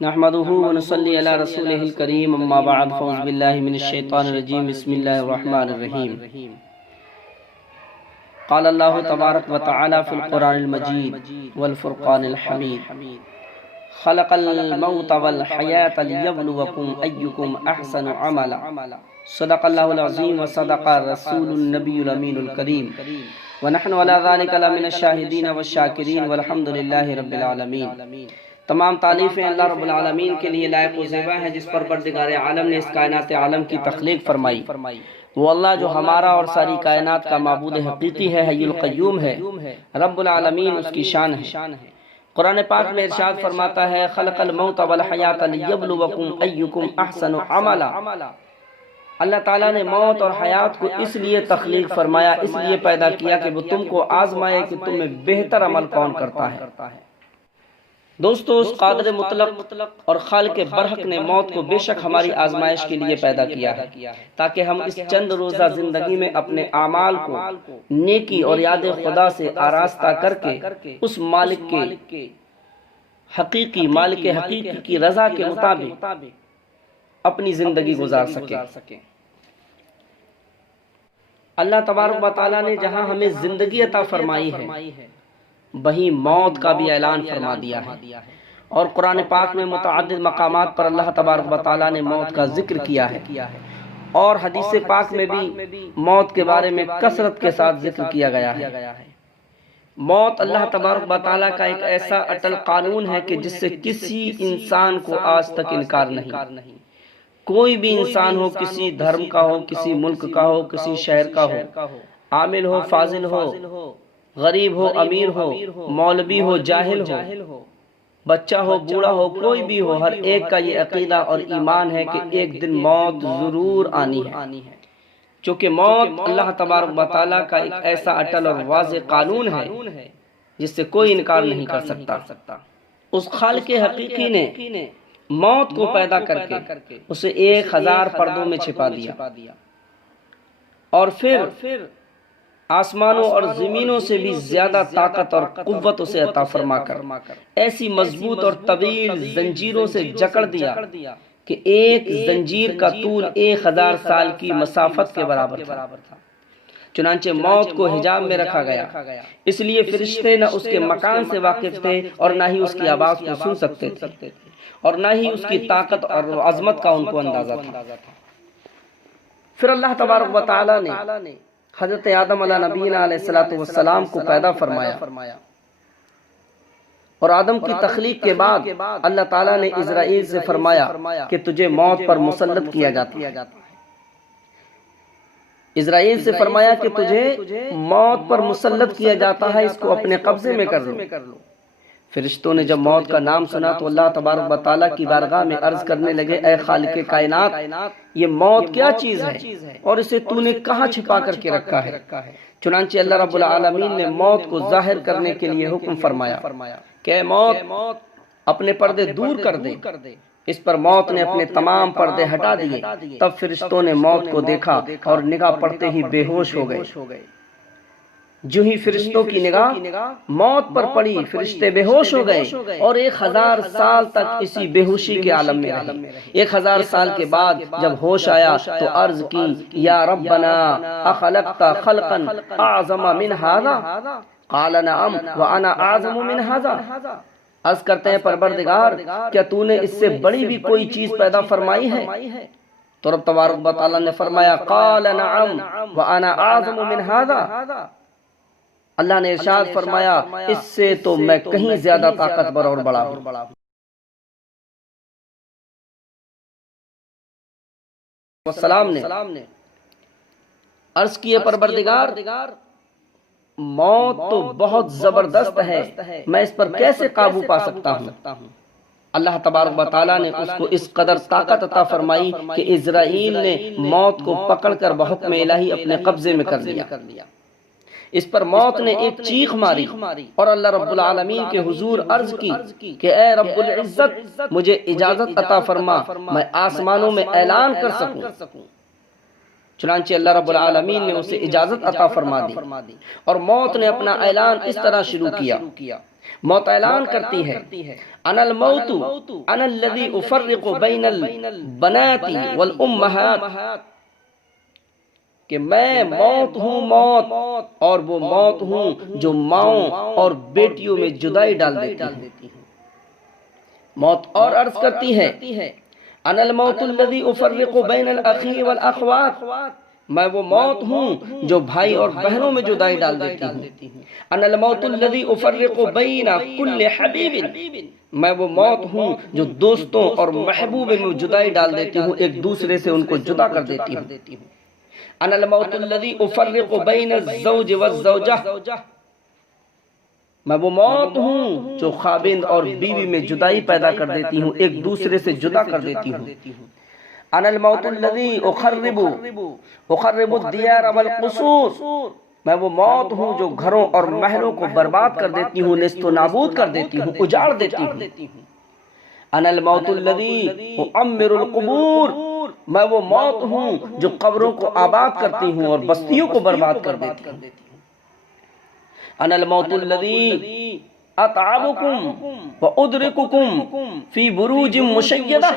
نحمده ونصلي على رسوله الكريم اما بعد فاعوذ بالله من الشيطان الرجيم بسم الله الرحمن الرحيم قال الله تبارك وتعالى في القرآن المجيد والفرقان الحميد خلق الموت والحياة ليبلوكم أيكم أحسن عملا صدق الله العظيم وصدق رسول النبي الأمين الكريم ونحن على ذلك لمن الشاهدين والشاكرين والحمد لله رب العالمين۔ تمام تعریفیں اللہ رب العالمین کے لیے لائق و زیبا ہے جس پر پروردگار عالم نے اس کائنات عالم کی تخلیق فرمائی۔ وہ اللہ جو ہمارا اور ساری کائنات کا معبود حقیقی ہے، حی القیوم ہے، رب العالمین اس کی شان ہے۔ قرآن پاک میں ارشاد فرماتا ہے خلق الموت والحیات لیبلوکم ایکم احسن عملا۔ اللہ تعالیٰ نے موت اور حیات کو اس لیے تخلیق فرمایا، اس لیے پیدا کیا کہ وہ تم کو آزمائے کہ تم میں بہتر عمل کون کرتا ہے۔ دوستو، اس قادر مطلق اور خالق برحق نے موت کو بے شک ہماری آزمائش کے لیے پیدا کیا ہے تاکہ ہم اس چند روزہ زندگی میں اپنے اعمال کو نیکی اور یاد خدا سے آراستہ کر کے اس مالک کے حقیقی کی رضا کے مطابق اپنی زندگی گزار سکیں۔ اللہ تبارک و تعالیٰ نے جہاں ہمیں زندگی عطا فرمائی ہے وہیں موت کا بھی اعلان فرما دیا ہے، اور قرآن پاک میں متعدد مقامات پر اللہ تبارک و تعالیٰ نے موت کا ذکر کیا ہے، اور حدیث پاک میں بھی موت کے بارے میں کثرت کے ساتھ ذکر کیا گیا ہے۔ موت اللہ تبارک و تعالیٰ کا ایک ایسا اٹل قانون ہے کہ جس سے کسی انسان کو آج تک انکار نہیں۔ کوئی بھی انسان ہو، کسی دھرم کا ہو، کسی ملک کا ہو، کسی شہر کا ہو، عامل ہو، فاضل ہو، غریب ہو، امیر ہو، مولوی ہو، جاہل ہو، بچہ ہو، بوڑھا ہو، کوئی بھی ہو، ہر ایک کا یہ عقیدہ اور ایمان ہے کہ ایک دن موت ضرور آنی ہے۔ چونکہ موت اللہ تبارک و تعالیٰ کا ایک ایسا اٹل اور واضح قانون ہے جس سے کوئی انکار نہیں کر سکتا۔ اس خالق حقیقی نے موت کو پیدا کر کے اسے 1000 پردوں میں چھپا دیا، اور پھر آسمانوں اور زمینوں سے بھی زیادہ طاقت اور قوت اسے عطا فرما کر ایسی مضبوط اور طویل زنجیروں سے جکڑ دیا کہ ایک زنجیر کا طول 1000 سال کی مسافت کے برابر تھا۔ چنانچہ موت کو حجاب میں رکھا گیا، اس لیے فرشتے نہ اس کے مکان سے واقف تھے اور نہ ہی اس کی آواز کو سن سکتے تھے، اور نہ ہی اس کی طاقت اور عظمت کا ان کو اندازہ تھا۔ پھر اللہ تبارک و تعالیٰ نے حضرت آدم علیہ نبینا علیہ السلام کو پیدا فرمایا، اور آدم کی تخلیق کے بعد اللہ تعالیٰ نے عزرائیل سے فرمایا کہ تجھے موت پر مسلط کیا جاتا ہے۔ عزرائیل سے فرمایا کہ تجھے موت پر مسلط کیا جاتا ہے، اس کو اپنے قبضے میں کر لو۔ فرشتوں نے جب موت کا نام سنا تو اللہ تبارک و تعالیٰ کی بارگاہ میں عرض کرنے لگے اے خالق کائنات، یہ موت کیا چیز ہے اور اسے تو نے کہاں چھپا کر کے رکھا ہے؟ چنانچہ اللہ رب العالمین نے موت کو ظاہر کرنے کے لیے حکم فرمایا کہ اے موت اپنے پردے دور کر دے۔ اس پر موت نے اپنے تمام پردے ہٹا دیے۔ تب فرشتوں نے موت کو دیکھا اور نگاہ پڑتے ہی بے ہوش ہو گئے۔ جو ہی فرشتوں کی نگاہ موت پر پڑی، فرشتے بے ہوش ہو گئے اور 1000 سال تک اسی بے ہوشی کے عالم میں رہے۔ 1000 سال کے بعد جب ہوش آیا تو عرض کی یا ربنا اخلقت خلقا اعظم من هذا قال نعم وانا اعظم من هذا۔ عرض کرتے ہیں پروردگار، کیا تو نے اس سے بڑی بھی کوئی چیز پیدا فرمائی ہے؟ تو رب تبارک و تعالیٰ نے فرمایا قال نعم وانا اعظم من هذا۔ اللہ نے ارشاد فرمایا اس سے تو میں کہیں زیادہ طاقتور اور بڑا ہوں۔ والسلام نے عرض کیے پروردگار موت تو بہت زبردست ہے، میں اس پر کیسے قابو پا سکتا ہوں؟ اللہ تبارک و تعالیٰ نے اس کو اس قدر طاقت عطا فرمائی کہ عزرائیل نے موت کو پکڑ کر بحکم الہی اپنے قبضے میں کر لیا۔ اس پر موت نے ایک چیخ ماری اور اللہ رب العالمین کے حضور عرض کی کہ اے رب العزت مجھے اجازت عطا فرما میں آسمانوں میں اعلان کر سکوں۔ چنانچہ اللہ رب العالمین نے اسے اجازت عطا فرما دی اور موت نے اپنا اعلان اس طرح شروع کیا۔ موت اعلان کرتی ہے انا الموت انا الذی افرق بین البنات والامہات، کہ میں موت ہوں، موت، اور وہ موت ہوں جو ماؤں اور بیٹیوں میں جدائی ڈال دیتی ہے۔ موت اور عرض کرتی ہے انا الموت الذی افرق بین الاخی والاخوات، میں وہ موت ہوں جو بھائی اور بہنوں میں جدائی ڈال دیتی ہوں۔ انا الموت الذی افرق بین کل حبیب، میں وہ موت ہوں جو دوستوں اور محبوب میں جدائی ڈال دیتی ہوں، ایک دوسرے سے ان کو جدا کر دیتی ہوں۔ انا الموت الذی افرق بین الزوج والزوجہ، میں وہ موت ہوں جو خاوند اور بیوی میں جدائی پیدا کر دیتی ہوں، ایک دوسرے سے جدا کر دیتی ہوں۔ انا الموت الذی اخرب الدیار والقصور، میں وہ موت ہوں جو گھروں اور محلوں کو برباد کر دیتی ہوں، نیست و نابود کر دیتی ہوں، اجاڑ دیتی ہوں۔ انا الموت الذی اعمر القبور، میں وہ موت ہوں جو قبروں کو آباد کرتی ہوں اور بستیوں کو برباد کر دیتی ہوں۔ انا الموت الذی اتعبکم وادرککم فی بروج مشیدہ،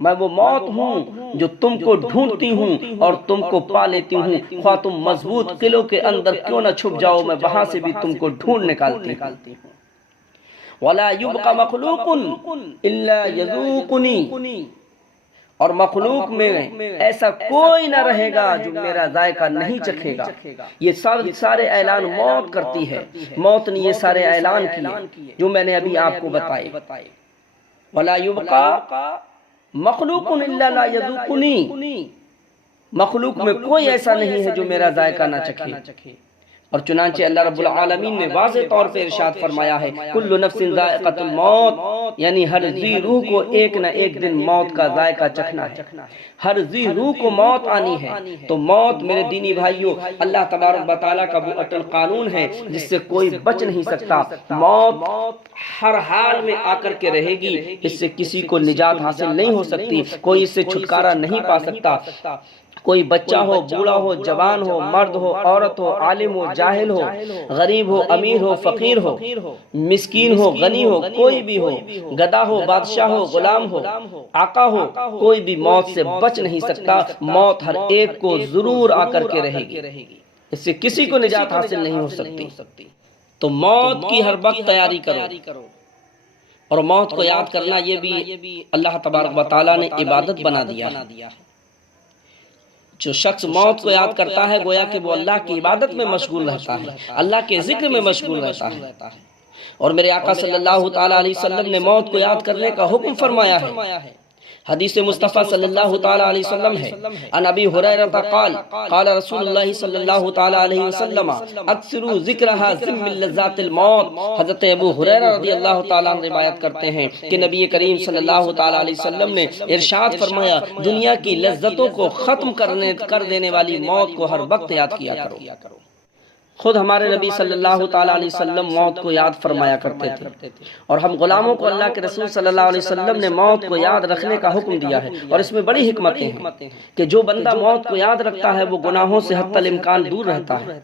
میں وہ موت ہوں جو تم کو ڈھونڈتی ہوں اور تم کو پا لیتی ہوں، خواہ تم مضبوط قلعوں کے اندر کیوں نہ چھپ جاؤ، میں وہاں سے بھی تم کو ڈھونڈ نکالتی ہوں۔ ولا یبقى مخلوق الا یذوقنی، اور مخلوق میں ایسا کوئی نہ رہے گا جو میرا ذائقہ نہیں چکھے گا۔ یہ سارے اعلان موت کرتی ہے، موت نے یہ سارے اعلان کیے جو میں نے ابھی آپ کو بتائے۔ ولا یبقى مخلوق الا لا یذوقنی، مخلوق میں کوئی ایسا نہیں ہے جو میرا ذائقہ نہ چکھے۔ اور چنانچہ اللہ رب العالمین نے واضح طور پہ ارشاد فرمایا ہے کل نفس ذائقۃ الموت، یعنی ہر ذی روح کو ایک نہ ایک دن موت کا ذائقہ چکھنا ہے، ہر ذی روح کو موت آنی ہے۔ تو موت میرے دینی بھائیوں اللہ تبارک و تعالیٰ کا وہ اٹل قانون ہے جس سے کوئی بچ نہیں سکتا۔ موت ہر حال میں آ کر کے رہے گی، اس سے کسی کو نجات حاصل نہیں ہو سکتی، کوئی اس سے چھٹکارا نہیں پا سکتا۔ کوئی بچہ ہو، بوڑھا ہو، جوان ہو، مرد ہو، عورت ہو، عالم ہو، جاہل ہو، غریب ہو، امیر ہو، فقیر ہو، مسکین ہو، غنی ہو، کوئی بھی ہو، گدھا ہو، بادشاہ ہو، غلام ہو، آقا ہو، کوئی بھی موت سے بچ نہیں سکتا۔ موت ہر ایک کو ضرور آ کر کے رہے گی، اس سے کسی کو نجات حاصل نہیں ہو سکتی۔ تو موت کی ہر وقت تیاری کرو، اور موت کو یاد کرنا یہ بھی اللہ تبارک و تعالیٰ نے عبادت بنا دیا ہے۔ جو شخص موت کو یاد کرتا ہے گویا کہ وہ اللہ کی عبادت میں مشغول رہتا ہے، اللہ کے ذکر میں مشغول رہتا ہے۔ اور میرے آقا صلی اللہ تعالیٰ علیہ وسلم نے موت کو یاد کرنے کا حکم فرمایا ہے۔ حدیث مصطفیٰ صلی اللہ تعالیٰ علیہ وسلم ہے عن ابی ہریرہ قال قال رسول اللہ صلی اللہ تعالیٰ علیہ وسلم اکثروا ذکرہا ذم اللذات الموت۔ حضرت ابو ہریرہ رضی اللہ تعالیٰ عنہ روایت کرتے ہیں کہ نبی کریم صلی اللہ تعالیٰ علیہ وسلم نے ارشاد فرمایا دنیا کی لذتوں کو ختم کر دینے والی موت کو ہر وقت یاد کیا کرو۔ خود ہمارے نبی صلی اللہ تعالیٰ علیہ وسلم موت کو یاد فرمایا کرتے تھے، اور ہم غلاموں کو اللہ کے رسول صلی اللہ علیہ وسلم نے موت کو یاد رکھنے کا حکم دیا ہے۔ اور اس میں بڑی حکمتیں ہیں کہ جو بندہ موت کو یاد رکھتا ہے وہ گناہوں سے حتی الامکان دور رہتا ہے،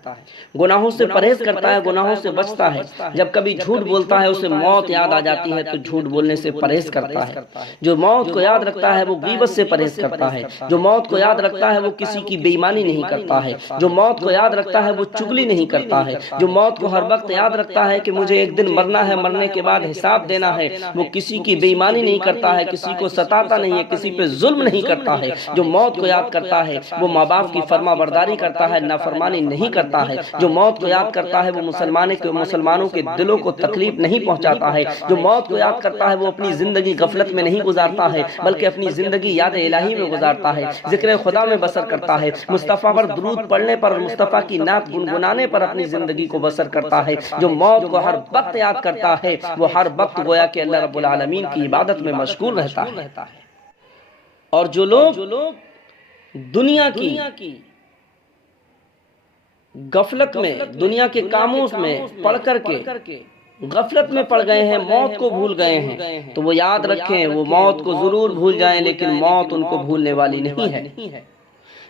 گناہوں سے پرہیز کرتا ہے، گناہوں سے بچتا ہے۔ جب کبھی جھوٹ بولتا ہے اسے موت یاد آ جاتی ہے تو جھوٹ بولنے سے پرہیز کرتا ہے۔ جو موت کو یاد رکھتا ہے وہ غیبت سے پرہیز کرتا ہے، جو موت کو یاد رکھتا ہے وہ کسی کی بے ایمانی نہیں کرتا ہے، جو موت کو یاد رکھتا ہے وہ چغلی نہیں کرتا ہے، جو موت کو ہر وقت یاد رکھتا ہے کہ مجھے ایک دن مرنا ہے، مرنے کے بعد حساب دینا ہے، وہ کسی کی بے ایمانی نہیں کرتا ہے، کسی کو ستاتا نہیں ہے، کسی پہ ظلم نہیں کرتا ہے۔ جو موت کو یاد کرتا ہے وہ ماں باپ کی فرما برداری کرتا ہے، نافرمانی نہیں کرتا ہے۔ جو موت کو یاد کرتا ہے وہ مسلمانوں کے دلوں کو تکلیف نہیں پہنچاتا ہے۔ جو موت کو یاد کرتا ہے وہ اپنی زندگی غفلت میں نہیں گزارتا ہے بلکہ اپنی زندگی یاد الہی میں گزارتا ہے، ذکر خدا میں بسر کرتا ہے، مصطفیٰ پر درود پڑھنے پر، مصطفیٰ کی نعت گنگنانے پر اپنی زندگی کو بسر کرتا ہے۔ جو موت کو ہر وقت یاد کرتا ہے وہ ہر وقت گویا کہ اللہ رب العالمین کی عبادت میں مشغول رہتا ہے۔ اور جو لوگ دنیا کی غفلت میں، دنیا کے کاموں میں پڑھ کر کے غفلت میں پڑ گئے ہیں، موت کو بھول گئے ہیں، تو وہ یاد رکھیں وہ موت کو ضرور بھول جائیں لیکن موت ان کو بھولنے والی نہیں ہے۔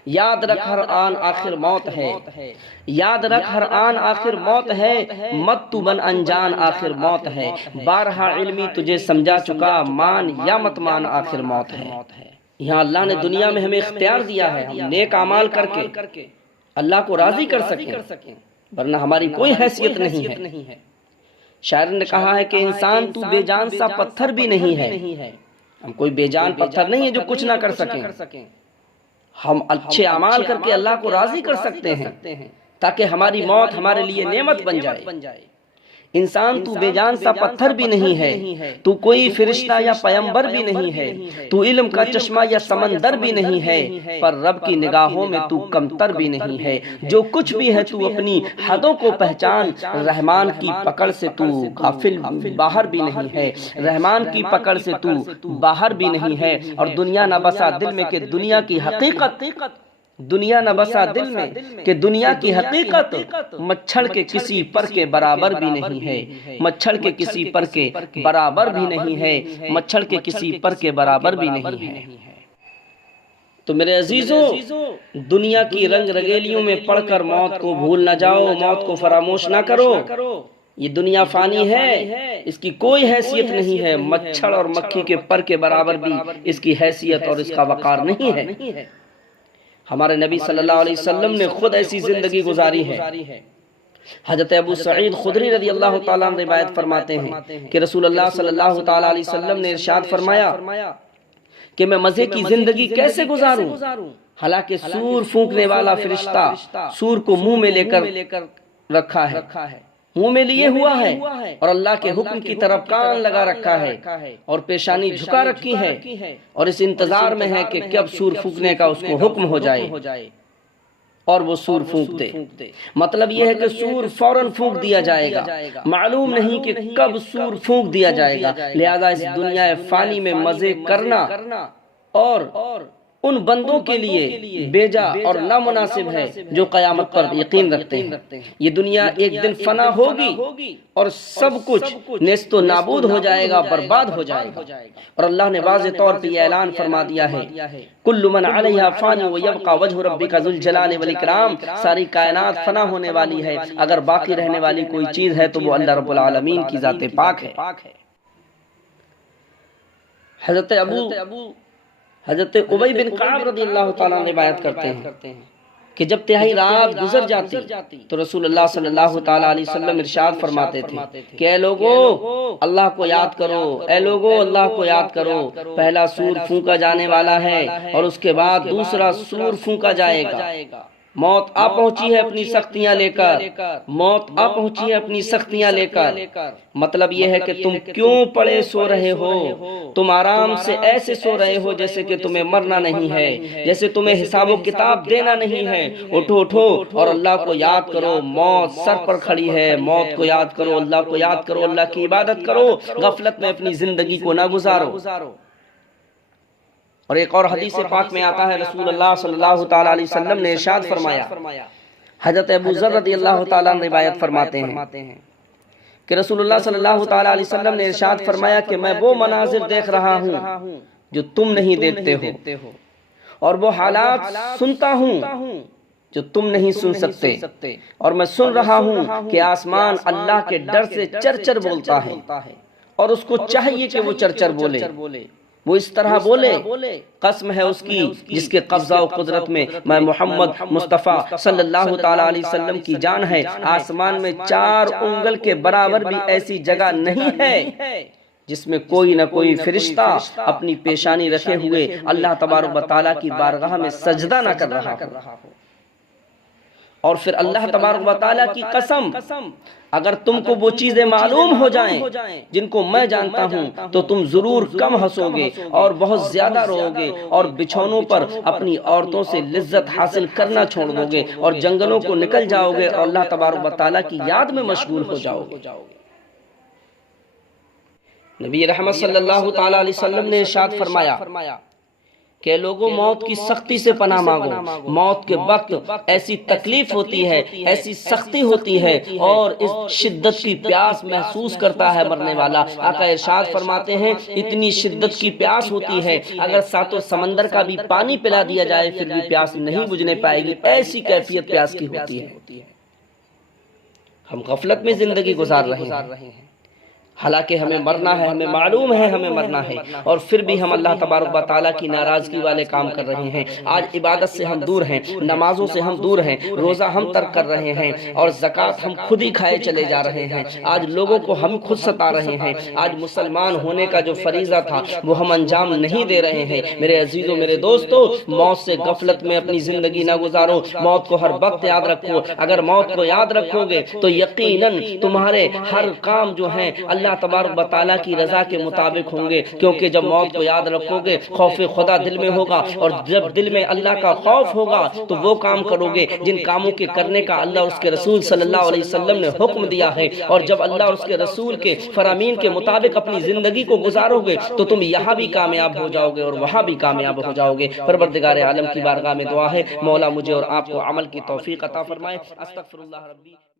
یاد رکھ ہر آن آخر موت ہے، یاد رکھ ہر آن آخر موت ہے، مت تو بن انجان آخر موت ہے، بارہا علمی تجھے سمجھا چکا، مان یا مت مان آخر موت ہے۔ یہاں اللہ نے دنیا میں ہمیں اختیار دیا ہے ہم نیک اعمال کر کے اللہ کو راضی کر سکیں، ورنہ ہماری کوئی حیثیت نہیں ہے۔ شاعر نے کہا ہے کہ انسان تو بے جان سا پتھر بھی نہیں ہے، ہم کوئی بے جان پتھر نہیں ہے جو کچھ نہ کر سکیں، ہم اچھے اعمال کر کے اللہ کو راضی کر سکتے ہیں تاکہ ہماری موت ہمارے لیے نعمت بن جائے۔ انسان تو بے جان سا پتھر بھی نہیں ہے، تو کوئی فرشتہ یا پیمبر بھی نہیں ہے، تو علم کا چشمہ یا سمندر بھی نہیں ہے، پر رب کی نگاہوں میں تو کمتر بھی نہیں ہے۔ جو کچھ بھی ہے تو اپنی حدوں کو پہچان، رحمان کی پکڑ سے تو غافل باہر بھی نہیں ہے، رحمان کی پکڑ سے تو باہر بھی نہیں ہے۔ اور دنیا نہ بسا دل میں کہ دنیا کی حقیقت، دنیا نہ بسا دل میں کہ دنیا کی حقیقت مچھڑ کے کسی پر کے برابر بھی نہیں ہے، مچھڑ کے کسی پر کے برابر بھی نہیں ہے، مچھڑ کے کسی پر کے برابر بھی نہیں ہے۔ تو میرے عزیزوں، دنیا کی رنگ رگیلیوں میں پڑھ کر موت کو بھول نہ جاؤ، موت کو فراموش نہ کرو۔ یہ دنیا فانی ہے، اس کی کوئی حیثیت نہیں ہے، مچھڑ اور مکھی کے پر کے برابر بھی اس کی حیثیت اور اس کا وقار نہیں ہے۔ ہمارے نبی صلی اللہ علیہ وسلم نے خود ایسی زندگی گزاری ہے۔ حضرت ابو سعید خدری رضی اللہ تعالیٰ عنہ روایت فرماتے ہیں کہ رسول اللہ صلی اللہ تعالیٰ علیہ وسلم نے ارشاد فرمایا کہ میں مزے کی زندگی کیسے گزاروں، حالانکہ سور پھونکنے والا فرشتہ سور کو منہ میں لے کر رکھا ہے، منہ میں لیے ہوا ہے، اور اللہ کے حکم کی طرف کان لگا رکھا ہے اور پیشانی جھکا رکھی ہے، اور اس انتظار میں ہے کہ کب سور پھونکنے کا اس کو حکم ہو جائے اور وہ سور پھونک دے۔ مطلب یہ ہے کہ سور فوراً پھونک دیا جائے گا، معلوم نہیں کہ کب سور پھونک دیا جائے گا۔ لہذا اس دنیا فانی میں مزے کرنا اور ان بندوں کے لیے بیجا اور نامناسب ہے جو قیامت پر یقین رکھتے ہیں۔ یہ دنیا ایک دن فنا ہوگی اور سب کچھ نیست و نابود ہو جائے گا، برباد ہو جائے گا۔ اور اللہ نے واضح طور پر یہ اعلان فرما دیا ہے، کل من علیہا فان ویبقى وجہ ربک ذو الجلال والاکرام، ساری کائنات فنا ہونے والی ہے، اگر باقی رہنے والی کوئی چیز ہے تو وہ اللہ رب العالمین کی ذات پاک ہے۔ حضرت ابی بن کعب رضی اللہ تعالیٰ عنہ روایت کرتے ہیں کہ جب تہائی رات گزر جاتی تو رسول اللہ صلی اللہ تعالیٰ علیہ وسلم ارشاد فرماتے تھے کہ اے لوگو اللہ کو یاد کرو، اے لوگو اللہ کو یاد کرو، پہلا سور پھونکا جانے والا ہے اور اس کے بعد دوسرا سور پھونکا جائے گا۔ موت آ پہنچی ہے اپنی سختیاں لے کر، موت آ پہنچی ہے اپنی سختیاں لے کر۔ مطلب یہ ہے کہ تم کیوں پڑے سو رہے ہو، تم آرام سے ایسے سو رہے ہو جیسے کہ تمہیں مرنا نہیں ہے، جیسے تمہیں حساب و کتاب دینا نہیں ہے۔ اٹھو اٹھو اور اللہ کو یاد کرو، موت سر پر کھڑی ہے، موت کو یاد کرو، اللہ کو یاد کرو، اللہ کی عبادت کرو، غفلت میں اپنی زندگی کو نہ گزارو۔ اور ایک اور حدیث پاک میں آتا ہے، رسول اللہ صلی اللہ تعالیٰ علیہ وسلم نے ارشاد فرمایا، حضرت ابو ذر رضی اللہ تعالیٰ عنہ روایت فرماتے ہیں کہ رسول اللہ صلی اللہ تعالیٰ علیہ وسلم نے ارشاد فرمایا کہ میں وہ مناظر دیکھ رہا ہوں جو تم نہیں دیکھتے ہو، اور وہ حالات سنتا ہوں جو تم نہیں سن سکتے، اور میں سن رہا ہوں کہ آسمان اللہ کے ڈر سے چرچر بولتا ہے، اور اس کو چاہیے کہ وہ چرچر بولے، وہ اس طرح بولے، قسم ہے اس کی جس کے قبضہ و قدرت میں میں محمد مصطفیٰ صلی اللہ تعالیٰ علیہ وسلم کی جان ہے، آسمان میں 4 انگل کے برابر بھی ایسی جگہ نہیں ہے جس میں کوئی نہ کوئی فرشتہ اپنی پیشانی رکھے ہوئے اللہ تبارک و تعالیٰ کی بارگاہ میں سجدہ نہ کر رہا ہو۔ اور پھر اللہ تبارک و تعالیٰ کی قسم، اگر تم کو وہ چیزیں معلوم ہو جائیں جن کو میں جانتا ہوں تو تم ضرور کم ہنسو گے اور بہت زیادہ رو گے، اور بچھونوں پر اپنی عورتوں سے لذت حاصل کرنا چھوڑ دو گے، اور جنگلوں کو نکل جاؤ گے اور اللہ تبارک و تعالیٰ کی یاد میں مشغول ہو جاؤ گے۔ نبی رحمت صلی اللہ تعالیٰ علیہ وسلم نے ارشاد فرمایا کہ لوگوں موت کی سختی سے پناہ مانگو، موت کے وقت ایسی تکلیف ہوتی ہے، ایسی سختی ہوتی ہے اور اس شدت کی پیاس محسوس کرتا ہے مرنے والا۔ آقا ارشاد فرماتے ہیں اتنی شدت کی پیاس ہوتی ہے اگر ساتوں سمندر کا بھی پانی پلا دیا جائے پھر بھی پیاس نہیں بجھنے پائے گی، ایسی کیفیت پیاس کی ہوتی ہے۔ ہم غفلت میں زندگی گزار رہے ہیں، حالانکہ ہمیں مرنا ہے، ہمیں معلوم ہے ہمیں مرنا ہے، اور پھر بھی ہم اللہ تبارک و تعالیٰ کی ناراضگی والے کام کر رہے ہیں۔ آج عبادت سے ہم دور ہیں، نمازوں سے ہم دور ہیں، روزہ ہم ترک کر رہے ہیں، اور زکوٰۃ ہم خود ہی کھائے چلے جا رہے ہیں۔ آج لوگوں کو ہم خود ستا رہے ہیں، آج مسلمان ہونے کا جو فریضہ تھا وہ ہم انجام نہیں دے رہے ہیں۔ میرے عزیزوں، میرے دوستو، موت سے غفلت میں اپنی زندگی نہ گزارو، موت کو ہر وقت یاد رکھو۔ اگر موت کو یاد رکھو گے تو یقیناً تمہارے ہر کام جو ہیں اللہ تبارک و تعالیٰ کی رضا کے مطابق ہوں گے، کیونکہ جب موت کو یاد رکھو گے خوف خدا دل میں ہوگا، اور جب دل میں اللہ کا خوف ہوگا تو وہ کام کرو گے جن کاموں کے کرنے کا اللہ اور اس کے رسول صلی اللہ علیہ وسلم نے حکم دیا ہے، اور جب اللہ اور اس کے رسول کے فرامین کے مطابق اپنی زندگی کو گزارو گے تو تم یہاں بھی کامیاب ہو جاؤ گے اور وہاں بھی کامیاب ہو جاؤ گے۔ پروردگار عالم کی بارگاہ میں دعا ہے مولا مجھے اور آپ کو عمل کی توفیق عطا فرمائے۔ استغفر اللہ ربی۔